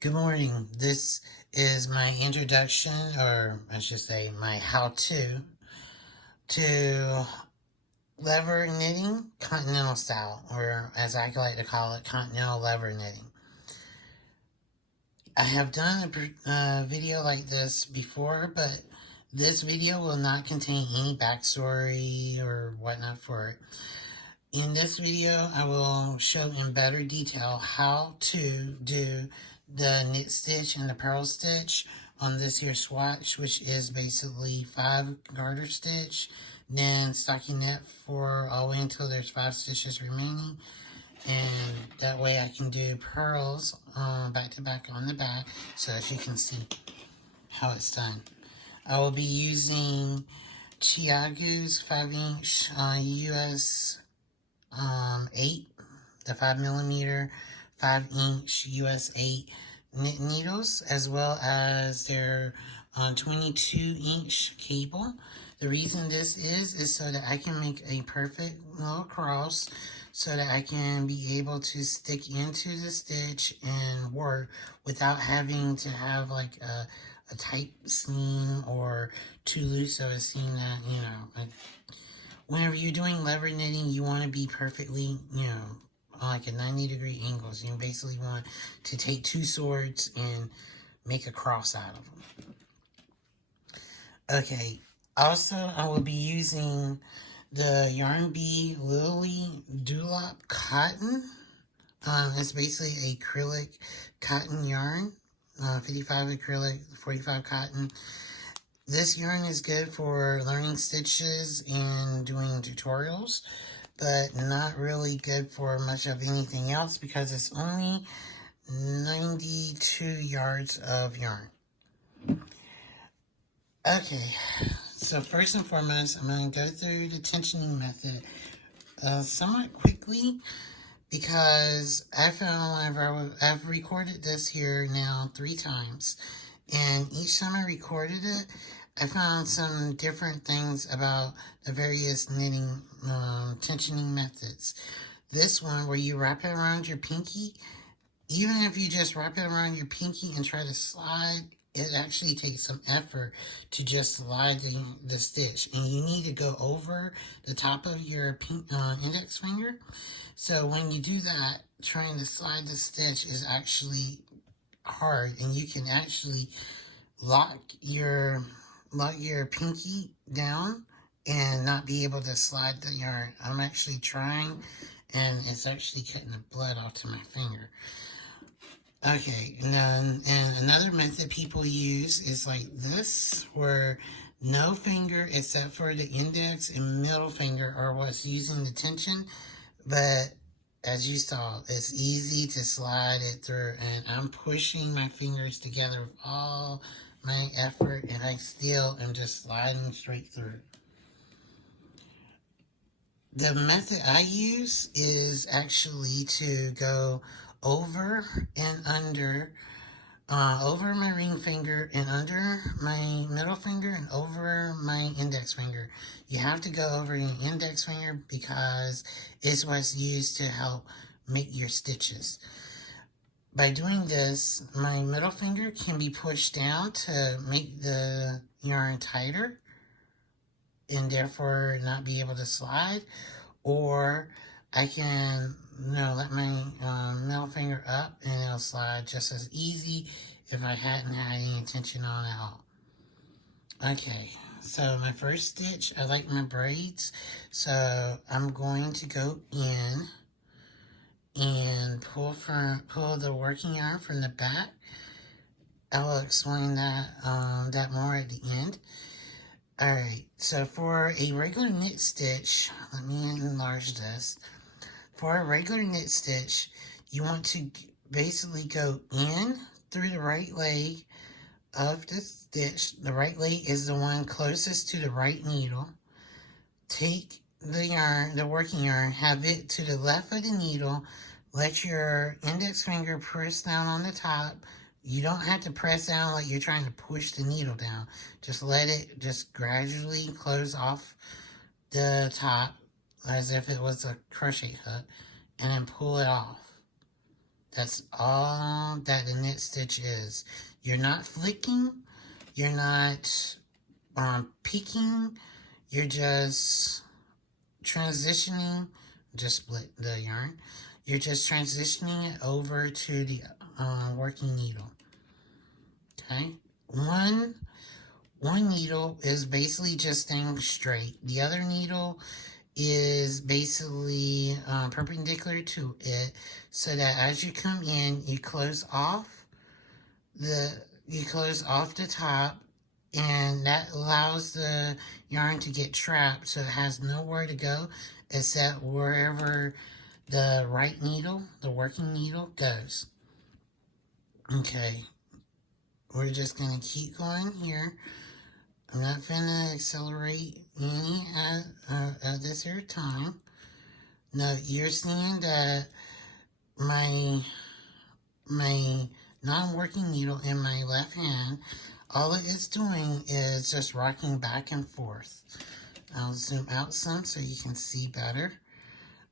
Good morning. This is my introduction, or I should say my how-to lever knitting continental style, or as I like to call it, continental lever knitting. I have done a video like this before, but this video will not contain any backstory or whatnot for it. In this video, I will show in better detail how to do the knit stitch and the purl stitch on this here swatch, which is basically 5 garter stitch, then stockinette for all the way until there's 5 stitches remaining, and that way I can do purls back to back on the back so that you can see how it's done. I will be using Chiagu's 5-inch US 8, the 5mm 5-inch US 8 knit needles, as well as their 22-inch cable. The reason this is so that I can make a perfect little cross so that I can be able to stick into the stitch and work without having to have like a tight seam or too loose of a seam that, whenever you're doing lever knitting, you want to be perfectly, like a 90-degree angle. So you basically want to take 2 swords and make a cross out of them. Okay, also I will be using the Yarn Bee Lily Dulop Cotton. It's basically acrylic cotton yarn, 55 acrylic, 45 cotton. This yarn is good for learning stitches and doing tutorials, but not really good for much of anything else because it's only 92 yards of yarn. Okay, so first and foremost, I'm going to go through the tensioning method somewhat quickly because I found whenever I've recorded this here now 3 times, and each time I recorded it, I found some different things about the various knitting tensioning methods. This one, where you wrap it around your pinky, even if you just wrap it around your pinky and try to slide, it actually takes some effort to just slide the stitch. And you need to go over the top of your index finger. So when you do that, trying to slide the stitch is actually hard, and you can actually lock your pinky down and not be able to slide the yarn. I'm actually trying, and it's actually cutting the blood off to my finger. Okay, and another method people use is like this, where no finger except for the index and middle finger are what's using the tension, but as you saw, it's easy to slide it through, and I'm pushing my fingers together with all my effort, and I still am just sliding straight through. The method I use is actually to go over and under, over my ring finger and under my middle finger and over my index finger. You have to go over your index finger because it's what's used to help make your stitches. By doing this, my middle finger can be pushed down to make the yarn tighter and therefore not be able to slide, or I can let my middle finger up and it'll slide just as easy if I hadn't had any tension on at all. Okay, so my first stitch, I like my braids, so I'm going to go in and pull the working yarn from the back. I will explain that more at the end. Alright, so for a regular knit stitch, let me enlarge this. For a regular knit stitch, you want to basically go in through the right leg of the stitch. The right leg is the one closest to the right needle. Take the yarn, the working yarn, have it to the left of the needle. Let your index finger press down on the top. You don't have to press down like you're trying to push the needle down. Just let it just gradually close off the top as if it was a crochet hook, and then pull it off. That's all that the knit stitch is. You're not flicking, you're not peeking, you're just transitioning, just split the yarn. You're just transitioning it over to the working needle. Okay, one needle is basically just staying straight. The other needle is basically perpendicular to it, so that as you come in, you close off the top, and that allows the yarn to get trapped, so it has nowhere to go except wherever the right needle, the working needle, goes. Okay, we're just going to keep going here. I'm not going to accelerate any at this here time. Now, you're seeing that my non-working needle in my left hand, all it is doing is just rocking back and forth. I'll zoom out some so you can see better.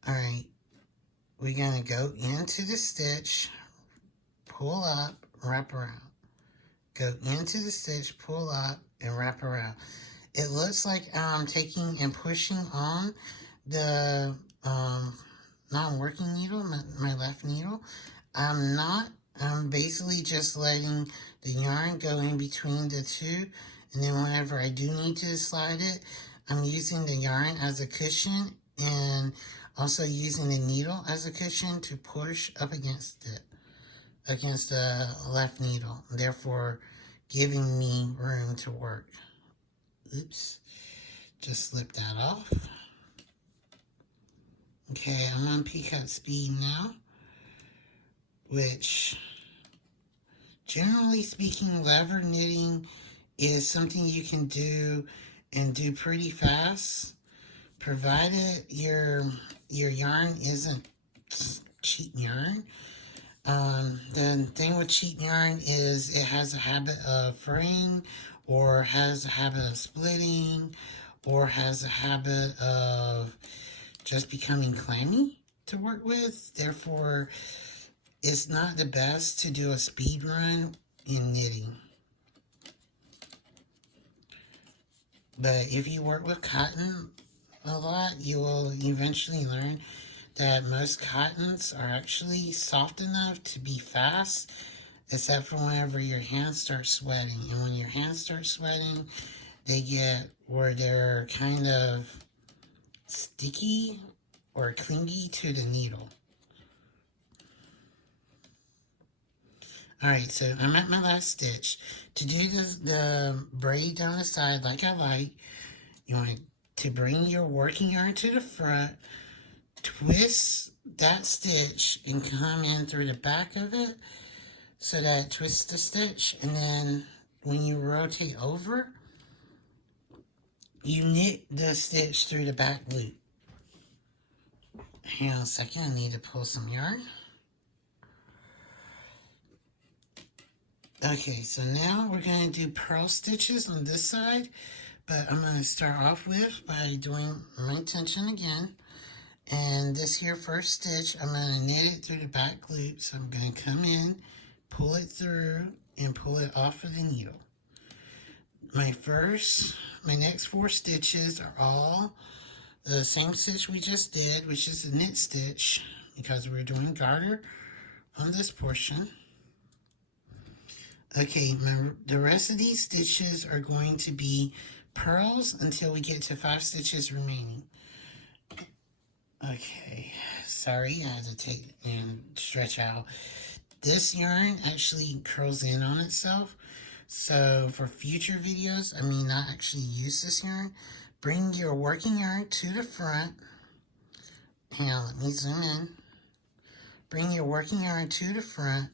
Alright, we're going to go into the stitch, pull up, wrap around. Go into the stitch, pull up, and wrap around. It looks like I'm taking and pushing on the non-working needle, my left needle. I'm not. I'm basically just letting the yarn go in between the two, and then whenever I do need to slide it, I'm using the yarn as a cushion and also using the needle as a cushion to push up against it, against the left needle, therefore giving me room to work. Oops, just slip that off. Okay, I'm on peacock speed now, which, generally speaking, lever knitting is something you can do and do pretty fast, provided your yarn isn't cheap yarn. The thing with cheap yarn is it has a habit of fraying, or has a habit of splitting, or has a habit of just becoming clammy to work with. Therefore, it's not the best to do a speed run in knitting. But if you work with cotton a lot, you will eventually learn that most cottons are actually soft enough to be fast, except for whenever your hands start sweating. And when your hands start sweating, they get where they're kind of sticky or clingy to the needle. Alright, so I'm at my last stitch. To do the braid down the side like I like, you want to bring your working yarn to the front, twist that stitch, and come in through the back of it so that it twists the stitch, and then when you rotate over, you knit the stitch through the back loop. Hang on a second, I need to pull some yarn. Okay, so now we're going to do purl stitches on this side, but I'm going to start off with by doing my tension again. And this here first stitch, I'm going to knit it through the back loop. So I'm going to come in, pull it through, and pull it off of the needle. My next 4 stitches are all the same stitch we just did, which is the knit stitch, because we're doing garter on this portion. Okay, the rest of these stitches are going to be purls until we get to 5 stitches remaining. Okay, sorry, I had to take and stretch out. This yarn actually curls in on itself, so for future videos, I may not actually use this yarn. Bring your working yarn to the front. Hang on, let me zoom in. Bring your working yarn to the front.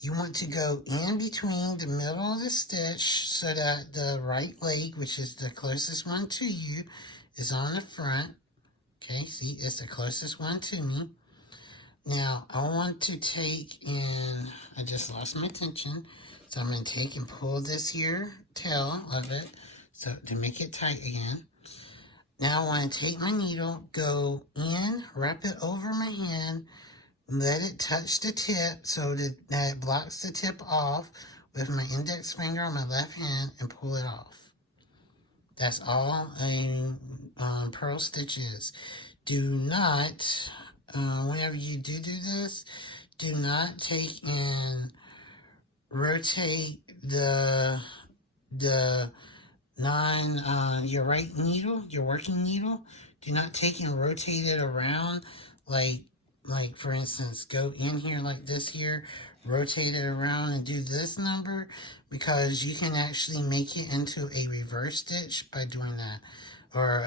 You want to go in between the middle of the stitch so that the right leg, which is the closest one to you, is on the front. Okay, see, it's the closest one to me. Now, I want to take and I just lost my tension. So I'm going to take and pull this here tail of it so to make it tight again. Now I want to take my needle, go in, wrap it over my hand, let it touch the tip so that it blocks the tip off with my index finger on my left hand and pull it off. That's all a purl stitch is. Do not, whenever you do this, do not take and rotate the your right needle, your working needle. Do not take and rotate it around like for instance, go in here like this here, rotate it around and do this number, because you can actually make it into a reverse stitch by doing that. Or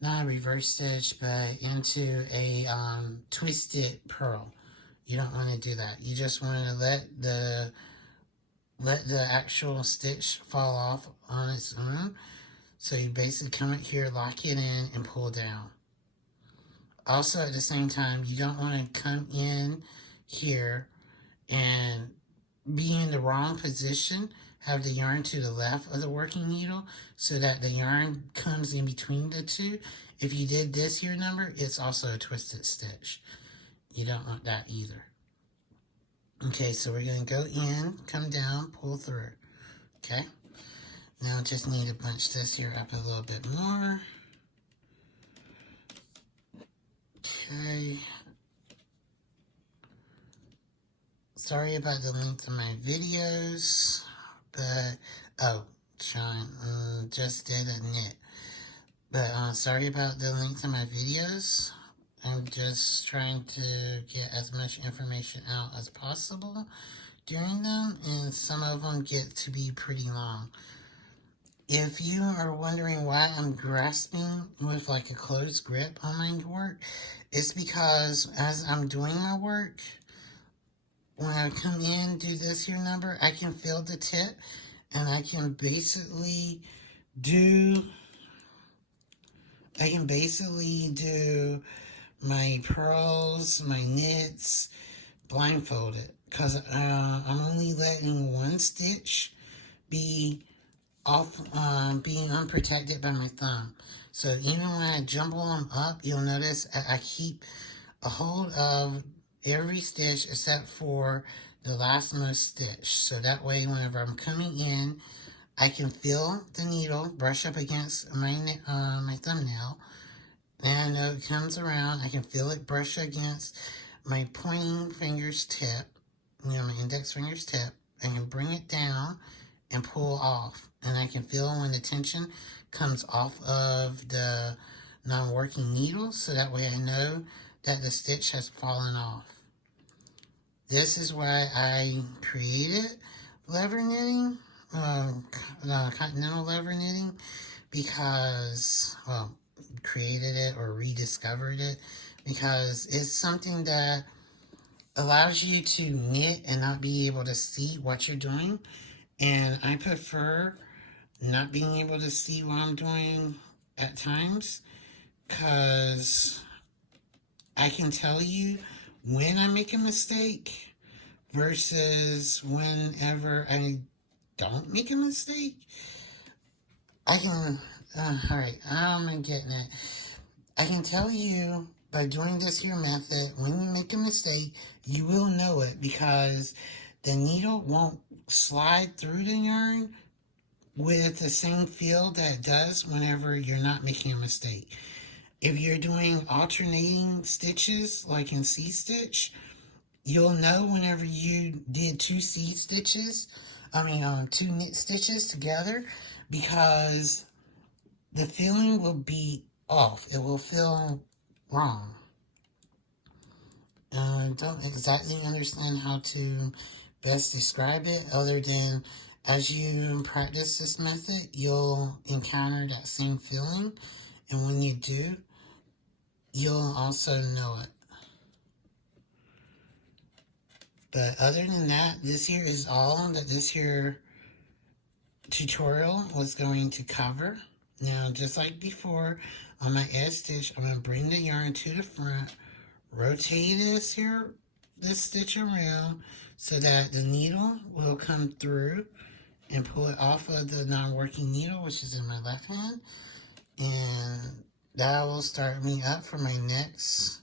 not a reverse stitch, but into a twisted purl. You don't want to do that. You just want to let the actual stitch fall off on its own. So you basically come in here, lock it in, and pull down. Also, at the same time, you don't want to come in here and be in the wrong position, have the yarn to the left of the working needle so that the yarn comes in between the two. If you did this here number, it's also a twisted stitch. You don't want that either. Okay, so we're going to go in, come down, pull through. Okay, now just need to bunch this here up a little bit more. Okay. Sorry about the length of my videos, but, oh, Sean, just did a knit. But, sorry about the length of my videos. I'm just trying to get as much information out as possible during them, and some of them get to be pretty long. If you are wondering why I'm grasping with like a closed grip on my work, it's because as I'm doing my work, when I come in, do this here number, I can feel the tip, and I can basically do my purls, my knits, blindfolded, because I'm only letting one stitch be off, being unprotected by my thumb. So even when I jumble them up, you'll notice I keep a hold of every stitch except for the lastmost stitch. So that way, whenever I'm coming in, I can feel the needle brush up against my thumbnail. And I know it comes around, I can feel it brush against my pointing finger's tip, my index finger's tip. I can bring it down and pull off. And I can feel when the tension comes off of the non-working needle, so that way I know that the stitch has fallen off. This is why I created lever knitting, Continental Lever Knitting, because, well, created it or rediscovered it, because it's something that allows you to knit and not be able to see what you're doing. And I prefer not being able to see what I'm doing at times, because I can tell you when I make a mistake versus whenever I don't make a mistake. I can, alright, I'm getting it. I can tell you by doing this here method, when you make a mistake, you will know it, because the needle won't slide through the yarn with the same feel that it does whenever you're not making a mistake. If you're doing alternating stitches, like in C-stitch, you'll know whenever you did two knit stitches together, because the feeling will be off. It will feel wrong. I don't exactly understand how to best describe it, other than as you practice this method, you'll encounter that same feeling, and when you do, you'll also know it. But other than that, this here is all that this here tutorial was going to cover. Now, just like before, on my edge stitch, I'm going to bring the yarn to the front, rotate this stitch around so that the needle will come through, and pull it off of the non-working needle, which is in my left hand, and that will start me up for my next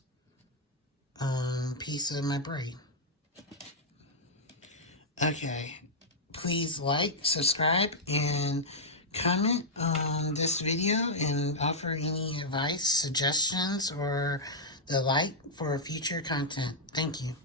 piece of my braid. Okay, please like, subscribe, and comment on this video and offer any advice, suggestions, or the like for future content. Thank you.